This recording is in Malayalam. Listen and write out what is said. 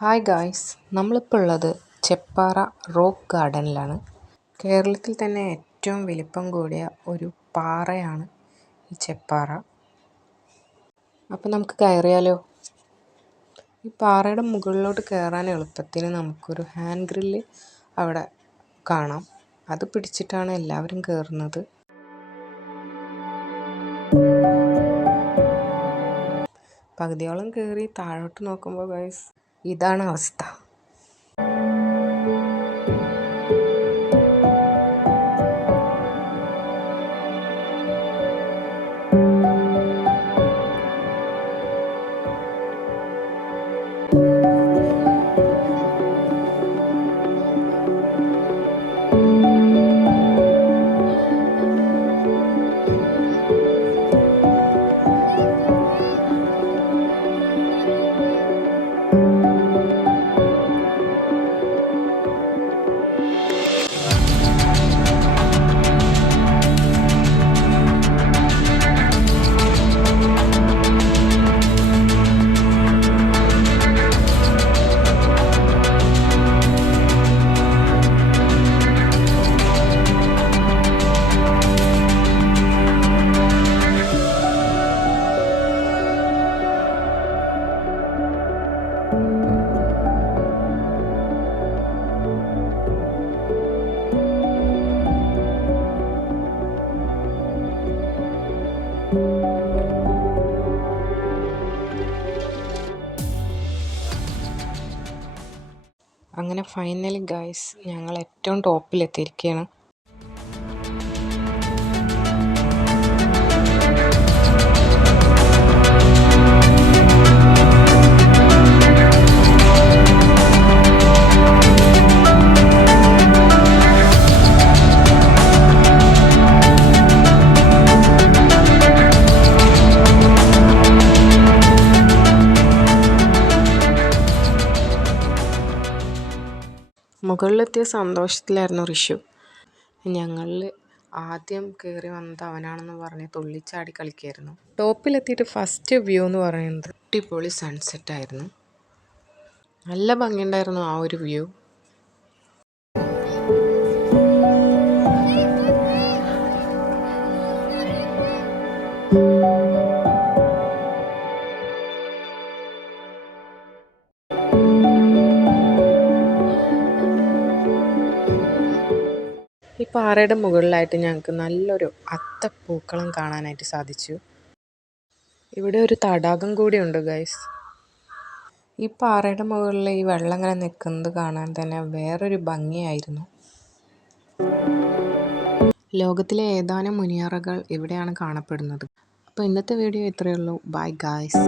ഹായ് ഗായ്സ് നമ്മളിപ്പോൾ ഉള്ളത് ചെപ്പാറ റോക്ക് ഗാർഡനിലാണ്. കേരളത്തിൽ തന്നെ ഏറ്റവും വലിപ്പം കൂടിയ ഒരു പാറയാണ് ഈ ചെപ്പാറ. അപ്പോൾ നമുക്ക് കയറിയാലോ? ഈ പാറയുടെ മുകളിലോട്ട് കയറാൻ എളുപ്പത്തിന് നമുക്കൊരു ഹാൻഡ് ഗ്രില്ല് അവിടെ കാണാം. അത് പിടിച്ചിട്ടാണ് എല്ലാവരും കയറുന്നത്. പകുതിയോളം കയറി താഴോട്ട് നോക്കുമ്പോൾ ഗൈസ് ഇതാണ് അവസ്ഥ. അങ്ങനെ ഫൈനലി ഗൈസ് ഞങ്ങൾ ഏറ്റവും ടോപ്പിലെത്തിയിരിക്കുകയാണ് മുകളിലെത്തിയ സന്തോഷത്തിലായിരുന്നു ഋഷു ഞങ്ങളിൽ ആദ്യം കയറി വന്നത് അവനാണെന്ന് പറഞ്ഞ് തുള്ളിച്ചാടി കളിക്കായിരുന്നു. ടോപ്പിലെത്തിയിട്ട് ഫസ്റ്റ് വ്യൂ എന്ന് പറയുന്നത് അടിപൊളി സൺസെറ്റ് ആയിരുന്നു. നല്ല ഭംഗിയുണ്ടായിരുന്നു ആ ഒരു വ്യൂ. ഈ പാറയുടെ മുകളിലായിട്ട് ഞങ്ങൾക്ക് നല്ലൊരു അത്തപ്പൂക്കളം കാണാനായിട്ട് സാധിച്ചു. ഇവിടെ ഒരു തടാകം കൂടിയുണ്ട് ഗൈസ് ഈ പാറയുടെ മുകളിൽ ഈ വെള്ളം ഇങ്ങനെ നിൽക്കുന്നത് കാണാൻ തന്നെ വേറൊരു ഭംഗിയായിരുന്നു. ലോകത്തിലെ ഏതാനും മുനിയറകൾ ഇവിടെയാണ് കാണപ്പെടുന്നത്. അപ്പോൾ ഇന്നത്തെ വീഡിയോ ഇത്രയേ ഉള്ളൂ. Bye guys